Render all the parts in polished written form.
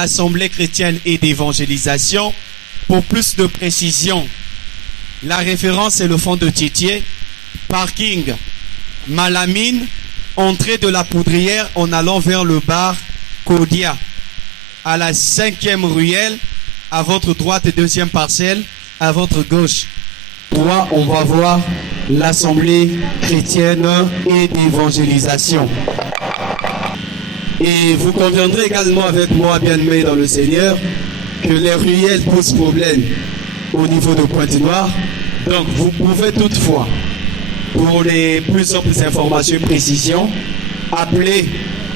l'Assemblée chrétienne et d'évangélisation. Pour plus de précision, la référence est le fond de Tietier, parking Malamine, entrée de la Poudrière en allant vers le bar Kodia, à la 5e ruelle, à votre droite et 2e parcelle, à votre gauche. Là, on va voir l'Assemblée chrétienne et d'évangélisation. Et vous conviendrez également avec moi, bien-aimés dans le Seigneur, que les ruelles posent problème au niveau de Pointe-Noire. Donc, vous pouvez toutefois, pour les plus amples informations et précisions, appeler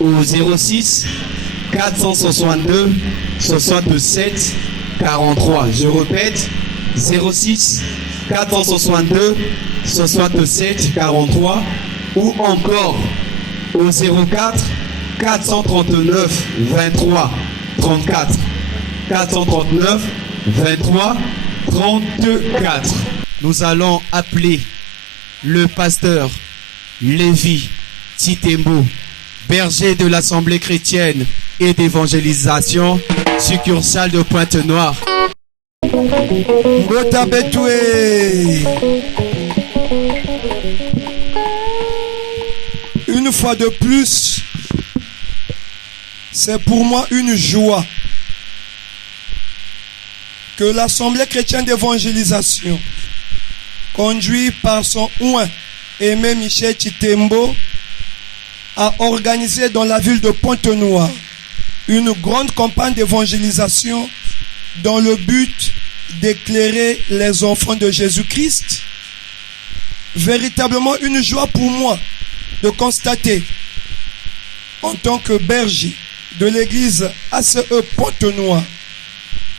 au 06 462 67 43. Je répète, 06 462 67 43 ou encore au 04 439 23 34. 439 23 34. Nous allons appeler le pasteur Lévi Titembo, berger de l'Assemblée chrétienne et d'évangélisation, succursale de Pointe-Noire. Une fois de plus, c'est pour moi une joie que l'Assemblée chrétienne d'évangélisation, conduite par son oint Aimé Michel Titembo, a organisé dans la ville de Pointe-Noire une grande campagne d'évangélisation dans le but d'éclairer les enfants de Jésus-Christ. Véritablement une joie pour moi de constater, en tant que berger de l'église ACE Pointe-Noire,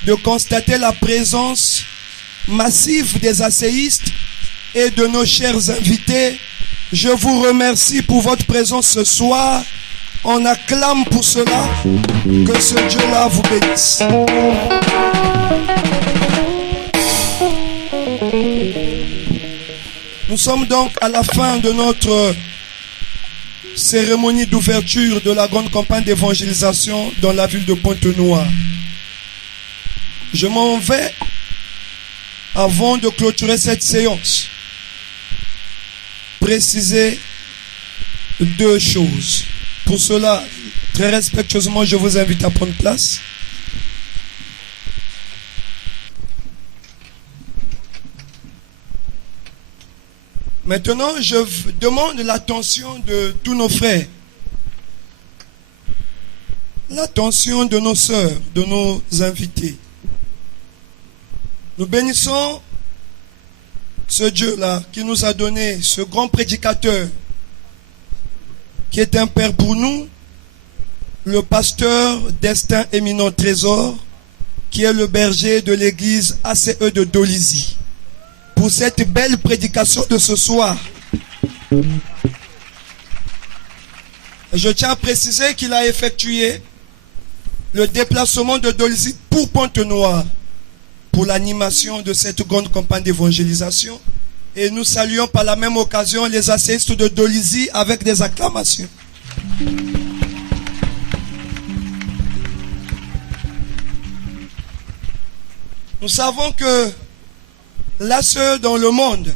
de constater la présence massive des asséistes et de nos chers invités. Je vous remercie pour votre présence ce soir. On acclame pour cela. Que ce Dieu-là vous bénisse. Nous sommes donc à la fin de notre cérémonie d'ouverture de la grande campagne d'évangélisation dans la ville de Pointe-Noire. Je m'en vais avant de clôturer cette séance. Préciser deux choses. Pour cela, très respectueusement, je vous invite à prendre place. Maintenant, je demande l'attention de tous nos frères, l'attention de nos sœurs, de nos invités. Nous bénissons ce Dieu-là qui nous a donné ce grand prédicateur qui est un père pour nous, le pasteur Destin Éminent Trésor, qui est le berger de l'église ACE de Dolisie, pour cette belle prédication de ce soir. Je tiens à préciser qu'il a effectué le déplacement de Dolisie pour Pointe-Noire pour l'animation de cette grande campagne d'évangélisation. Et nous saluons par la même occasion les asséistes de Dolisie avec des acclamations. Nous savons que l'ACE dans le monde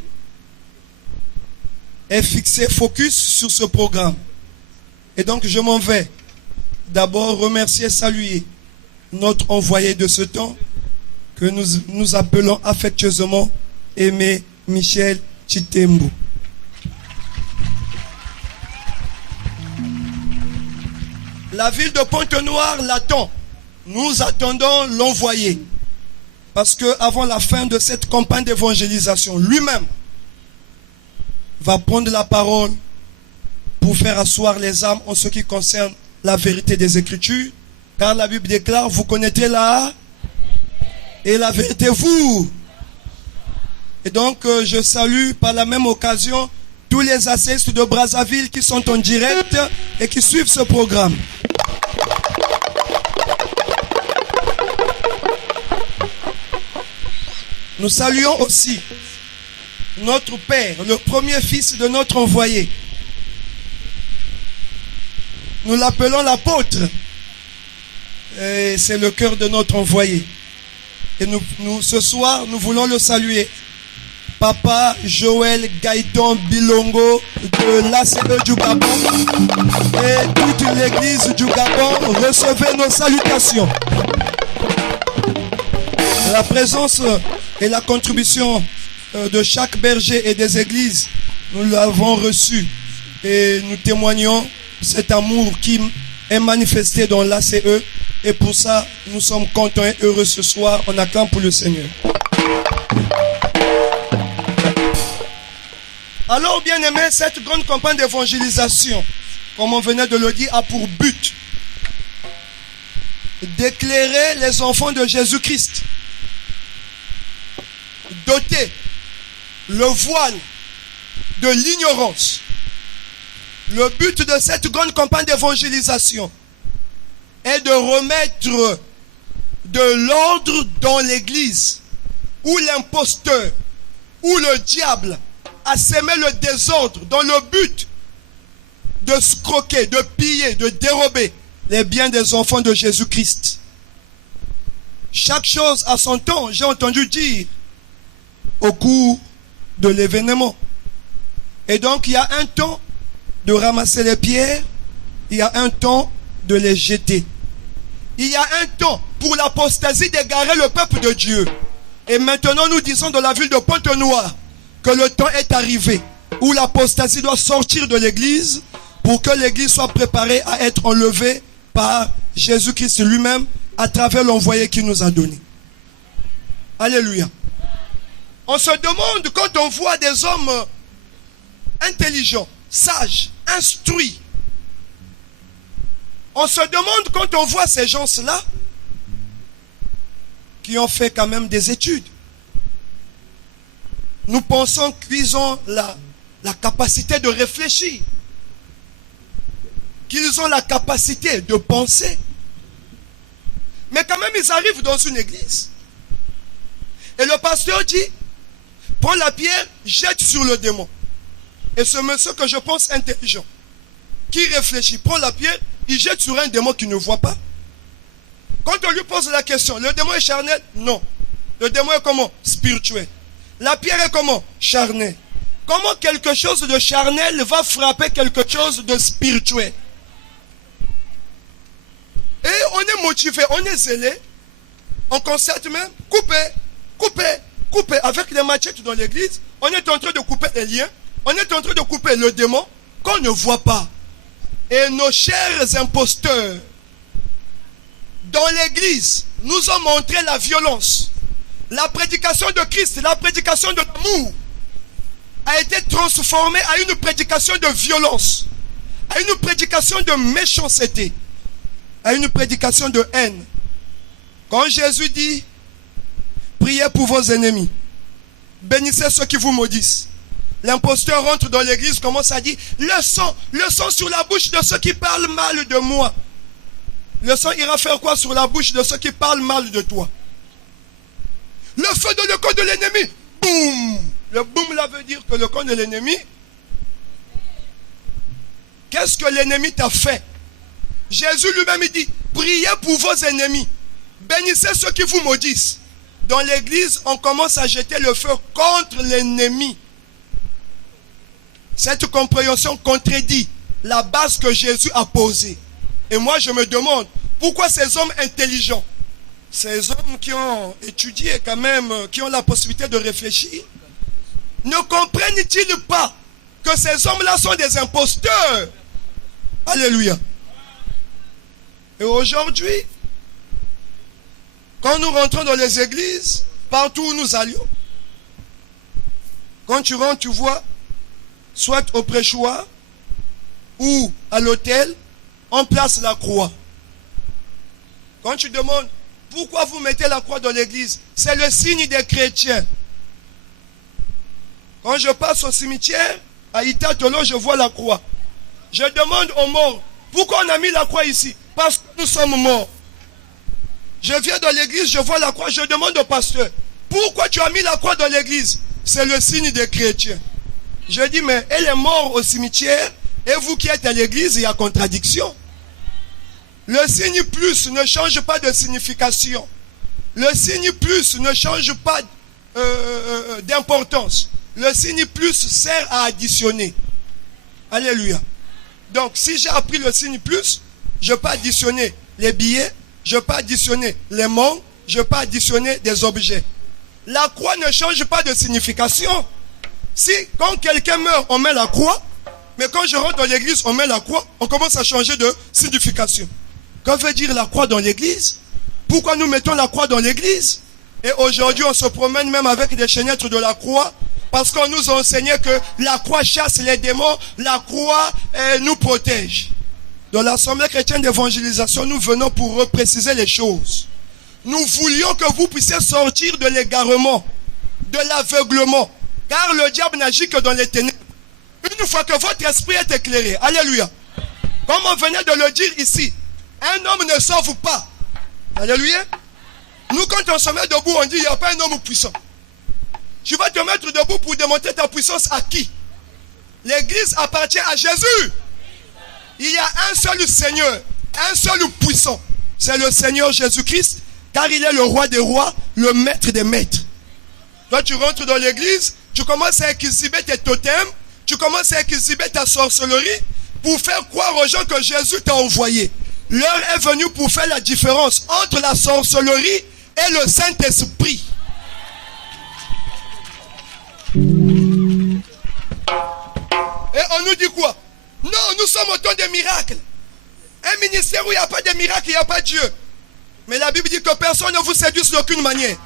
est fixé, focus sur ce programme. Et donc je m'en vais d'abord remercier et saluer notre envoyé de ce temps que nous appelons affectueusement Aimé Michel Titembo. La ville de Pointe-Noire l'attend. Nous attendons l'envoyé. Parce qu'avant la fin de cette campagne d'évangélisation, lui-même va prendre la parole pour faire asseoir les âmes en ce qui concerne la vérité des Écritures. Car la Bible déclare, vous connaissez la et la vérité vous. Et donc je salue par la même occasion tous les asséistes de Brazzaville qui sont en direct et qui suivent ce programme. Nous saluons aussi notre Père, le premier fils de notre envoyé. Nous l'appelons l'apôtre. Et c'est le cœur de notre envoyé. Et nous, ce soir, nous voulons le saluer. Papa Joël Gaëtan Bilongo de l'ACE du Gabon et toute l'église du Gabon, recevez nos salutations. La présence et la contribution de chaque berger et des églises, nous l'avons reçu et nous témoignons cet amour qui est manifesté dans l'ACE et pour ça, nous sommes contents et heureux ce soir. On acclame pour le Seigneur. Alors, bien aimé, cette grande campagne d'évangélisation, comme on venait de le dire, a pour but d'éclairer les enfants de Jésus-Christ, d'ôter le voile de l'ignorance. Le but de cette grande campagne d'évangélisation est de remettre de l'ordre dans l'église, où l'imposteur, où le diable a sémé le désordre dans le but de scroquer, de piller, de dérober les biens des enfants de Jésus-Christ. Chaque chose a son temps, j'ai entendu dire au cours de l'événement. Et donc il y a un temps de ramasser les pierres, il y a un temps de les jeter. Il y a un temps pour l'apostasie d'égarer le peuple de Dieu. Et maintenant nous disons dans la ville de Pointe-Noire que le temps est arrivé où l'apostasie doit sortir de l'église pour que l'église soit préparée à être enlevée par Jésus-Christ lui-même à travers l'envoyé qu'il nous a donné. Alléluia. On se demande quand on voit des hommes intelligents, sages, instruits. On se demande quand on voit ces gens-là qui ont fait quand même des études. Nous pensons qu'ils ont la capacité de réfléchir, qu'ils ont la capacité de penser. Mais quand même, ils arrivent dans une église. Et le pasteur dit, prends la pierre, jette sur le démon. Et ce monsieur que je pense intelligent, qui réfléchit, prend la pierre, il jette sur un démon qu'il ne voit pas. Quand on lui pose la question, le démon est charnel? Non. Le démon est comment? Spirituel. La pierre est comment? Charnelle. Comment quelque chose de charnel va frapper quelque chose de spirituel? Et on est motivé, on est zélé. On constate même, couper avec les machettes dans l'église. On est en train de couper les liens. On est en train de couper le démon qu'on ne voit pas. Et nos chers imposteurs, dans l'église, nous ont montré la violence. La prédication de Christ, la prédication de l'amour a été transformée à une prédication de violence, à une prédication de méchanceté, à une prédication de haine. Quand Jésus dit, priez pour vos ennemis, bénissez ceux qui vous maudissent. L'imposteur rentre dans l'église, commence à dire, le sang sur la bouche de ceux qui parlent mal de moi. Le sang ira faire quoi sur la bouche de ceux qui parlent mal de toi? Le feu dans le camp de l'ennemi. Boum. Le boum là veut dire que le camp de l'ennemi. Qu'est-ce que l'ennemi t'a fait? Jésus lui-même dit, priez pour vos ennemis. Bénissez ceux qui vous maudissent. Dans l'église, on commence à jeter le feu contre l'ennemi. Cette compréhension contredit la base que Jésus a posée. Et moi je me demande, pourquoi ces hommes intelligents, ces hommes qui ont étudié quand même, qui ont la possibilité de réfléchir, ne comprennent-ils pas que ces hommes-là sont des imposteurs? Alléluia. Et aujourd'hui, quand nous rentrons dans les églises, partout où nous allions, quand tu rentres, tu vois, soit au prêchoir ou à l'autel, on place la croix. Quand tu demandes, pourquoi vous mettez la croix dans l'église? C'est le signe des chrétiens. Quand je passe au cimetière, à Itatolo, je vois la croix. Je demande aux morts, pourquoi on a mis la croix ici? Parce que nous sommes morts. Je viens dans l'église, je vois la croix, je demande au pasteur, pourquoi tu as mis la croix dans l'église? C'est le signe des chrétiens. Je dis, mais elle est morte au cimetière, et vous qui êtes à l'église, il y a contradiction. Le signe plus ne change pas de signification. Le signe plus ne change pas d'importance. Le signe plus sert à additionner. Alléluia. Donc, si j'ai appris le signe plus, je peux additionner les billets, je peux additionner les mots, je peux additionner des objets. La croix ne change pas de signification. Si, quand quelqu'un meurt, on met la croix, mais quand je rentre dans l'église, on met la croix, on commence à changer de signification. Que veut dire la croix dans l'église? Pourquoi nous mettons la croix dans l'église? Et aujourd'hui, on se promène même avec des chaînettes de la croix, parce qu'on nous a enseigné que la croix chasse les démons, la croix nous protège. Dans l'Assemblée chrétienne d'évangélisation, nous venons pour repréciser les choses. Nous voulions que vous puissiez sortir de l'égarement, de l'aveuglement, car le diable n'agit que dans les ténèbres. Une fois que votre esprit est éclairé, alléluia, comme on venait de le dire ici, un homme ne sauve pas. Alléluia. Nous, quand on se met debout, on dit, il n'y a pas un homme puissant. Tu vas te mettre debout pour démontrer ta puissance à qui? L'église appartient à Jésus. Il y a un seul Seigneur, un seul puissant. C'est le Seigneur Jésus-Christ, car il est le roi des rois, le maître des maîtres. Toi, tu rentres dans l'église, tu commences à exhiber tes totems, tu commences à exhiber ta sorcellerie pour faire croire aux gens que Jésus t'a envoyé. L'heure est venue pour faire la différence entre la sorcellerie et le Saint-Esprit. Et on nous dit quoi? Non, nous sommes au temps des miracles. Un ministère où il n'y a pas de miracle, il n'y a pas Dieu. Mais la Bible dit que personne ne vous séduise d'aucune manière.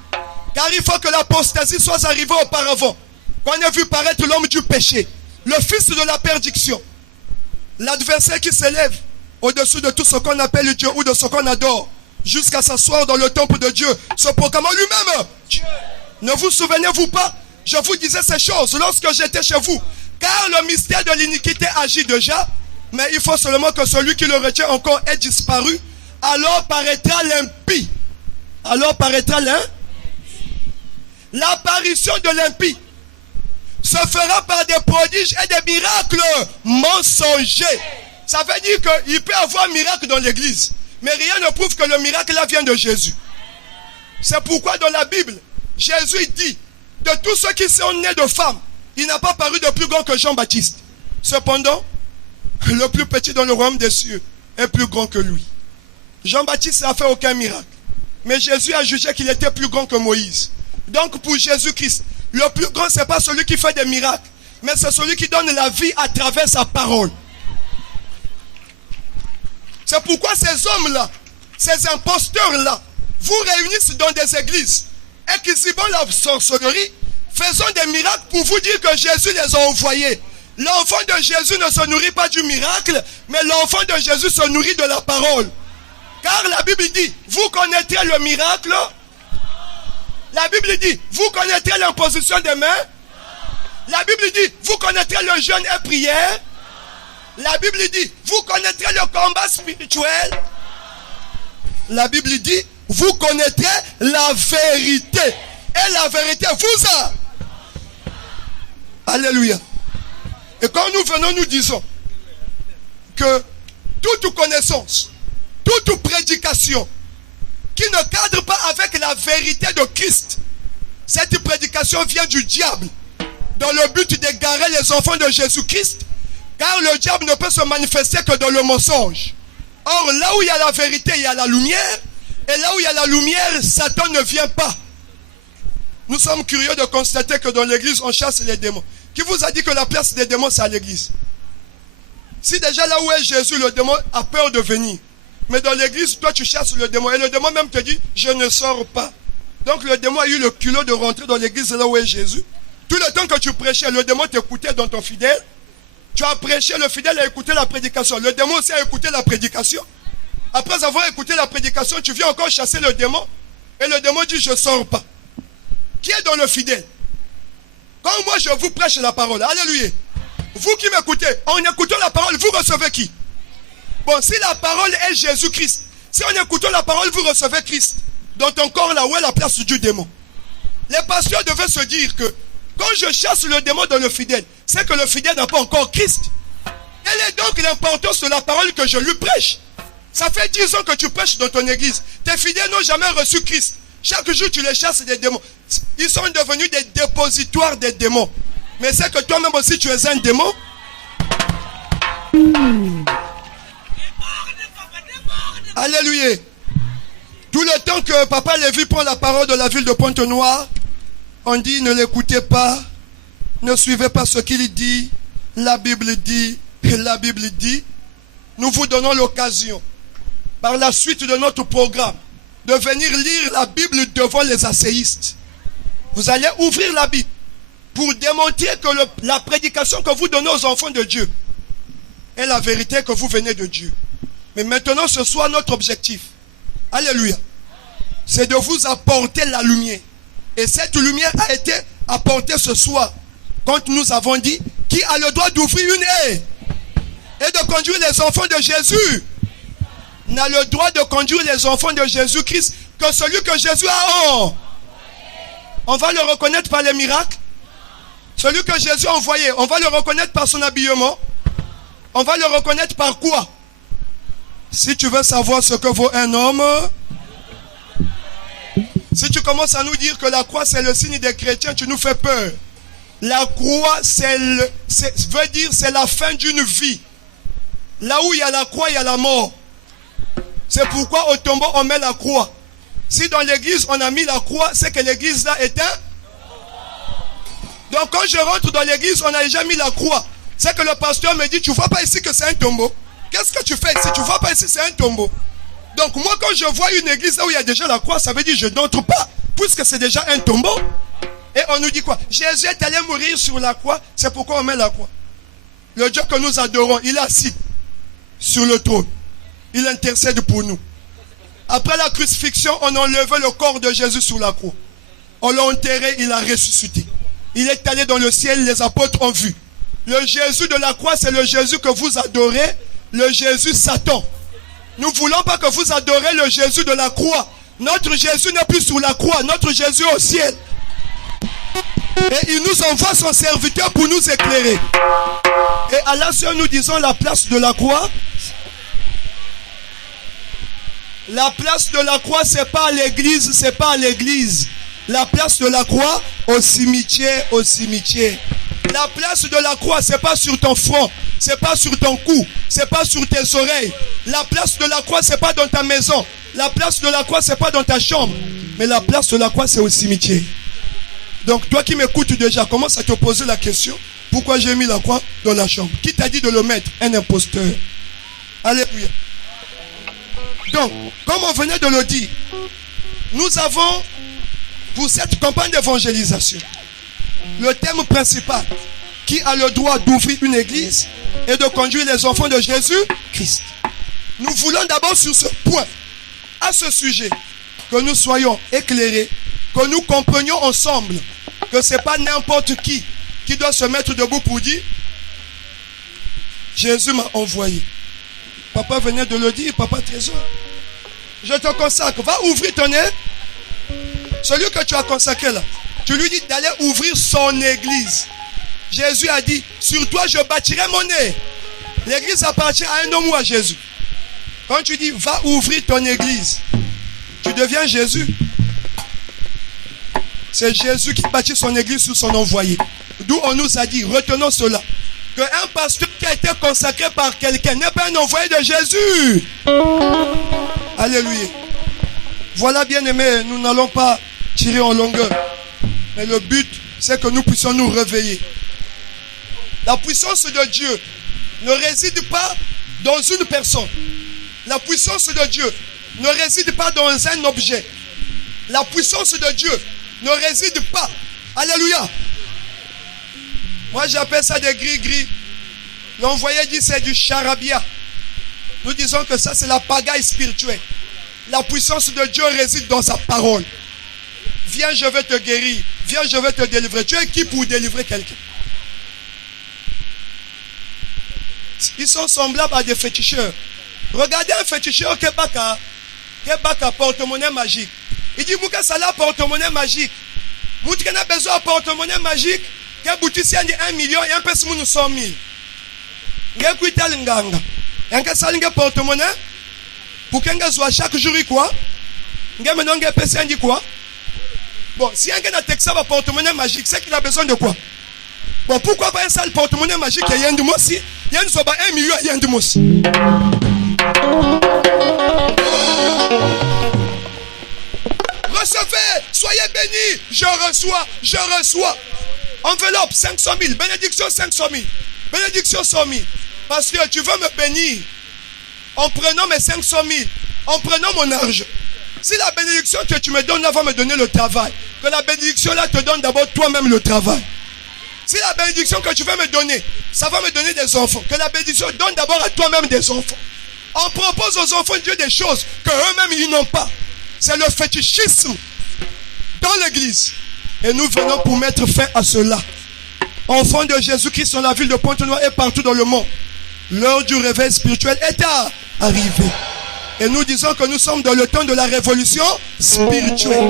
Car il faut que l'apostasie soit arrivée auparavant. Qu'on ait vu paraître l'homme du péché, le fils de la perdition, l'adversaire qui s'élève au-dessus de tout ce qu'on appelle Dieu ou de ce qu'on adore, jusqu'à s'asseoir dans le temple de Dieu, se proclamant lui-même Dieu. Ne vous souvenez-vous pas? Je vous disais ces choses lorsque j'étais chez vous. Car le mystère de l'iniquité agit déjà, mais il faut seulement que celui qui le retient encore ait disparu. Alors paraîtra l'impie. Alors paraîtra l'impie. L'apparition de l'impie se fera par des prodiges et des miracles mensongers. Ça veut dire qu'il peut y avoir un miracle dans l'église, mais rien ne prouve que le miracle là vient de Jésus. C'est pourquoi dans la Bible, Jésus dit, de tous ceux qui sont nés de femmes, il n'a pas paru de plus grand que Jean-Baptiste. Cependant, le plus petit dans le royaume des cieux est plus grand que lui. Jean-Baptiste n'a fait aucun miracle, mais Jésus a jugé qu'il était plus grand que Moïse. Donc pour Jésus-Christ, le plus grand, ce n'est pas celui qui fait des miracles, mais c'est celui qui donne la vie à travers sa parole. C'est pourquoi ces hommes-là, ces imposteurs-là, vous réunissent dans des églises, exhibant la sorcellerie, faisant des miracles pour vous dire que Jésus les a envoyés. L'enfant de Jésus ne se nourrit pas du miracle, mais l'enfant de Jésus se nourrit de la parole. Car la Bible dit, vous connaîtrez le miracle. La Bible dit, vous connaîtrez l'imposition des mains. La Bible dit, vous connaîtrez le jeûne et prière. La Bible dit, vous connaîtrez le combat spirituel. La Bible dit, vous connaîtrez la vérité. Et la vérité vous a. Alléluia. Et quand nous venons, nous disons que toute connaissance, toute prédication qui ne cadre pas avec la vérité de Christ, cette prédication vient du diable dans le but d'égarer les enfants de Jésus-Christ, car le diable ne peut se manifester que dans le mensonge. Or, là où il y a la vérité, il y a la lumière, et là où il y a la lumière, Satan ne vient pas. Nous sommes curieux de constater que dans l'église, on chasse les démons. Qui vous a dit que la place des démons, c'est à l'église? Si déjà là où est Jésus, le démon a peur de venir. Mais dans l'église, toi tu chasses le démon. Et le démon même te dit, je ne sors pas. Donc le démon a eu le culot de rentrer dans l'église là où est Jésus. Tout le temps que tu prêchais, le démon t'écoutait dans ton fidèle. Tu as prêché, le fidèle a écouté la prédication. Le démon aussi a écouté la prédication. Après avoir écouté la prédication, tu viens encore chasser le démon. Et le démon dit, je ne sors pas. Qui est dans le fidèle? Quand moi je vous prêche la parole, alléluia. Vous qui m'écoutez, en écoutant la parole, vous recevez qui? Bon, si la parole est Jésus-Christ, si en écoutant la parole, vous recevez Christ, dans ton corps là, où est la place du démon? Les pasteurs devaient se dire que quand je chasse le démon dans le fidèle, c'est que le fidèle n'a pas encore Christ. Quelle est donc l'importance de la parole que je lui prêche? Ça fait 10 ans que tu prêches dans ton église. Tes fidèles n'ont jamais reçu Christ. Chaque jour, tu les chasses des démons. Ils sont devenus des dépositoires des démons. Mais c'est que toi-même aussi, tu es un démon. Alléluia. Tout le temps que Papa Lévi prend la parole de la ville de Pointe-Noire, on dit ne l'écoutez pas, ne suivez pas ce qu'il dit. La Bible dit, la Bible dit. Nous vous donnons l'occasion, par la suite de notre programme, de venir lire la Bible devant les asséistes. Vous allez ouvrir la Bible pour démontrer que la prédication que vous donnez aux enfants de Dieu est la vérité que vous venez de Dieu. Mais maintenant, ce soit notre objectif. Alléluia. C'est de vous apporter la lumière. Et cette lumière a été apportée ce soir. Quand nous avons dit, qui a le droit d'ouvrir une haie et de conduire les enfants de Jésus, n'a le droit de conduire les enfants de Jésus-Christ que celui que Jésus a. On va le reconnaître par les miracles. Celui que Jésus a envoyé, on va le reconnaître par son habillement. On va le reconnaître par quoi? Si tu veux savoir ce que vaut un homme, si tu commences à nous dire que la croix c'est le signe des chrétiens, tu nous fais peur. La croix veut dire c'est la fin d'une vie. Là où il y a la croix, il y a la mort. C'est pourquoi au tombeau on met la croix. Si dans l'église on a mis la croix, c'est que l'église là est un. Donc quand je rentre dans l'église, on a déjà mis la croix. C'est que le pasteur me dit, tu vois pas ici que c'est un tombeau? Qu'est-ce que tu fais ici? Tu vois pas ici, c'est un tombeau. Donc moi quand je vois une église là où il y a déjà la croix, ça veut dire je n'entre pas, puisque c'est déjà un tombeau. Et on nous dit quoi? Jésus est allé mourir sur la croix, c'est pourquoi on met la croix. Le Dieu que nous adorons, il est assis sur le trône. Il intercède pour nous. Après la crucifixion, on a enlevé le corps de Jésus sur la croix. On l'a enterré, il a ressuscité. Il est allé dans le ciel, les apôtres ont vu. Le Jésus de la croix, c'est le Jésus que vous adorez, le Jésus Satan. Nous ne voulons pas que vous adorez le Jésus de la croix. Notre Jésus n'est plus sur la croix, notre Jésus est au ciel. Et il nous envoie son serviteur pour nous éclairer. Et à la suite, nous disons la place de la croix. La place de la croix, c'est pas à l'église, c'est pas à l'église. La place de la croix, au cimetière, au cimetière. La place de la croix, c'est pas sur ton front, c'est pas sur ton cou, c'est pas sur tes oreilles. La place de la croix, c'est pas dans ta maison. La place de la croix, c'est pas dans ta chambre. Mais la place de la croix, c'est au cimetière. Donc toi qui m'écoutes déjà, commence à te poser la question, pourquoi j'ai mis la croix dans la chambre? Qui t'a dit de le mettre? Un imposteur. Alléluia. Donc, comme on venait de le dire, nous avons, pour cette campagne d'évangélisation, le thème principal, qui a le droit d'ouvrir une église et de conduire les enfants de Jésus-Christ. Nous voulons d'abord sur ce point, à ce sujet, que nous soyons éclairés, que nous comprenions ensemble que ce n'est pas n'importe qui doit se mettre debout pour dire Jésus m'a envoyé. Papa venait de le dire, papa trésor. Je te consacre, va ouvrir ton nez. Celui que tu as consacré là, tu lui dis d'aller ouvrir son église. Jésus a dit, sur toi je bâtirai mon nez. L'église appartient à un homme ou à Jésus. Quand tu dis, va ouvrir ton église, tu deviens Jésus. C'est Jésus qui bâtit son église sur son envoyé. D'où on nous a dit, retenons cela, qu'un pasteur qui a été consacré par quelqu'un n'est pas un envoyé de Jésus. Alléluia. Voilà, bien aimé, nous n'allons pas tirer en longueur. Mais le but, c'est que nous puissions nous réveiller. La puissance de Dieu ne réside pas dans une personne. La puissance de Dieu ne réside pas dans un objet. La puissance de Dieu ne réside pas. Alléluia. Moi j'appelle ça des gris-gris. L'envoyé dit c'est du charabia. Nous disons que ça c'est la pagaille spirituelle. La puissance de Dieu réside dans sa parole. Viens, je vais te guérir. Viens, je vais te délivrer. Tu es qui pour délivrer quelqu'un? Ils sont semblables à des féticheurs. Regardez un féticheur qui est porte-monnaie magique. Il dit, Mouka Salah porte-monnaie magique. Mouka n'a besoin de porte-monnaie magique. Qui a bouti si 1 million et un peu si nous 100 000. Qui a quitté l'inganga. Et qui a salé porte-monnaie Pour qu'un gars soit chaque jour, quoi? Un gars maintenant, un gars dit quoi? Bon, si un gars a texté un porte-monnaie magique, c'est qu'il a besoin de quoi? Bon, pourquoi pas un seul porte-monnaie magique? Il y a un de moi aussi. Il y a une soit 1 million, il y a un de moi aussi. Recevez, soyez bénis. Je reçois. Enveloppe 500 000, bénédiction 500 000, bénédiction 100 000. Parce que tu veux me bénir en prenant mes 500 000, en prenant mon argent. Si la bénédiction que tu me donnes là va me donner le travail, que la bénédiction là te donne d'abord toi-même le travail. Si la bénédiction que tu veux me donner, ça va me donner des enfants, que la bénédiction donne d'abord à toi-même des enfants. On propose aux enfants de Dieu des choses que eux-mêmes ils n'ont pas. C'est le fétichisme dans l'église. Et nous venons pour mettre fin à cela. Enfants de Jésus-Christ dans la ville de Pointe-Noire et partout dans le monde, l'heure du réveil spirituel est arrivée. Et nous disons que nous sommes dans le temps de la révolution spirituelle.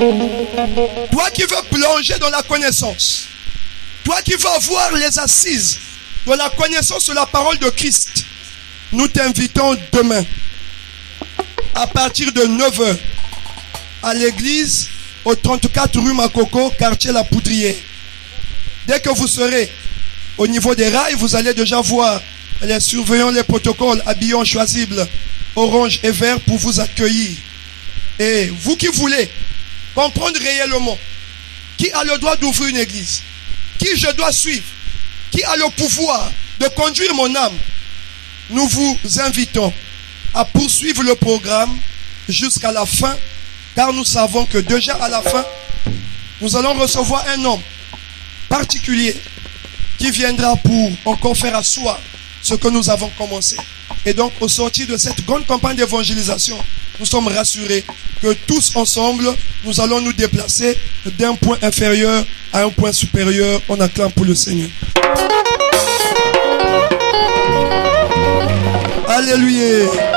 Toi qui veux plonger dans la connaissance, toi qui veux avoir les assises de la connaissance de la parole de Christ, nous t'invitons demain à partir de 9h à l'église au 34 rue Makoko, quartier La Poudrière. Dès que vous serez au niveau des rails, vous allez déjà voir les surveillants, les protocoles, habillants choisibles, orange et vert pour vous accueillir. Et vous qui voulez comprendre réellement qui a le droit d'ouvrir une église, qui je dois suivre, qui a le pouvoir de conduire mon âme, nous vous invitons à poursuivre le programme jusqu'à la fin, car nous savons que déjà à la fin, nous allons recevoir un homme particulier qui viendra pour encore faire asseoir ce que nous avons commencé. Et donc, au sortir de cette grande campagne d'évangélisation, nous sommes rassurés que tous ensemble, nous allons nous déplacer d'un point inférieur à un point supérieur. On acclame pour le Seigneur. Alléluia.